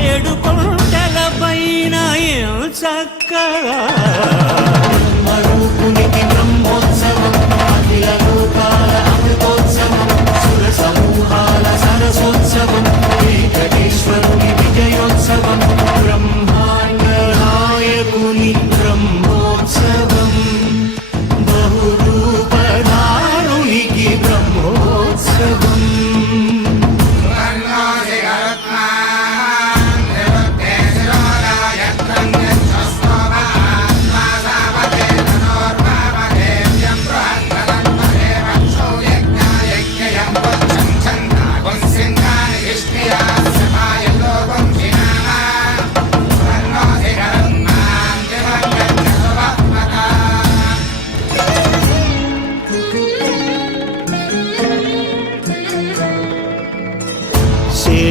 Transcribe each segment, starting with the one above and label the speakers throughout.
Speaker 1: ఏడు కొండల పైన చక్కగా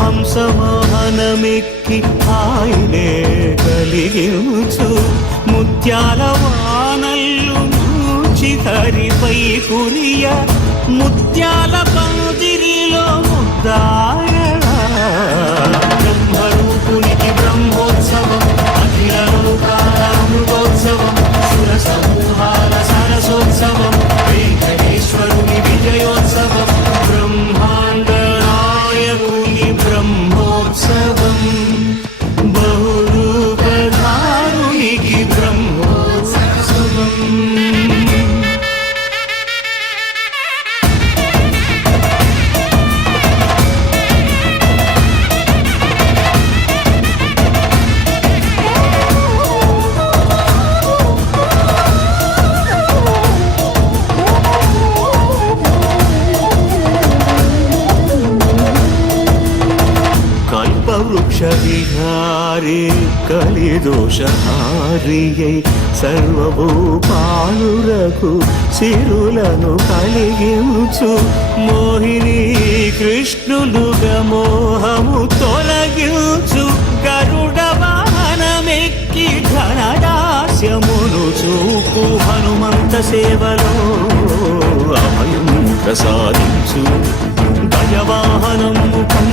Speaker 1: హంసవాహనమెక్కి ఆయనే కలిగించు ముత్యాల వానల్లు మూచి తరిపై కురియ ముత్యాల పందిరిలో ముద్దా కల్పవృక్ష విహారే కలిదోషహారియై సర్వభూపాలురకు సిరులను కలిగించు. మోహిని కృష్ణులుగా మోహము తొలగించు. గరుడ వాహనమెక్కి ఘనదాస్యమును చూపు. హనుమంత సేవలో అభయం ప్రసాదించు గజవాహనము పై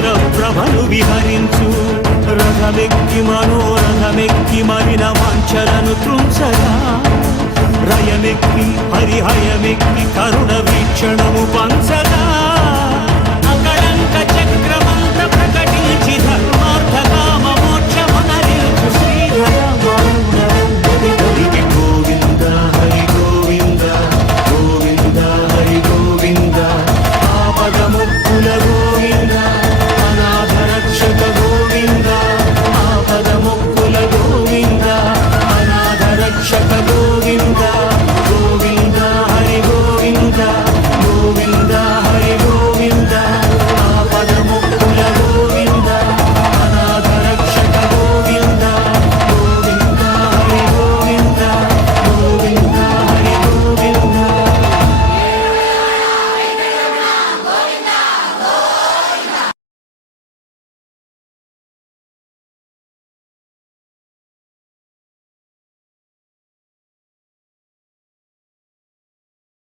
Speaker 1: చంద్ర ప్రభను విహరించు. రథమెక్కి మనోరథమెక్కి మరిన వంచలను త్రుంచగా రయమెక్కి హరిహయమెక్కి కరుణ వీక్షణము పంచగా.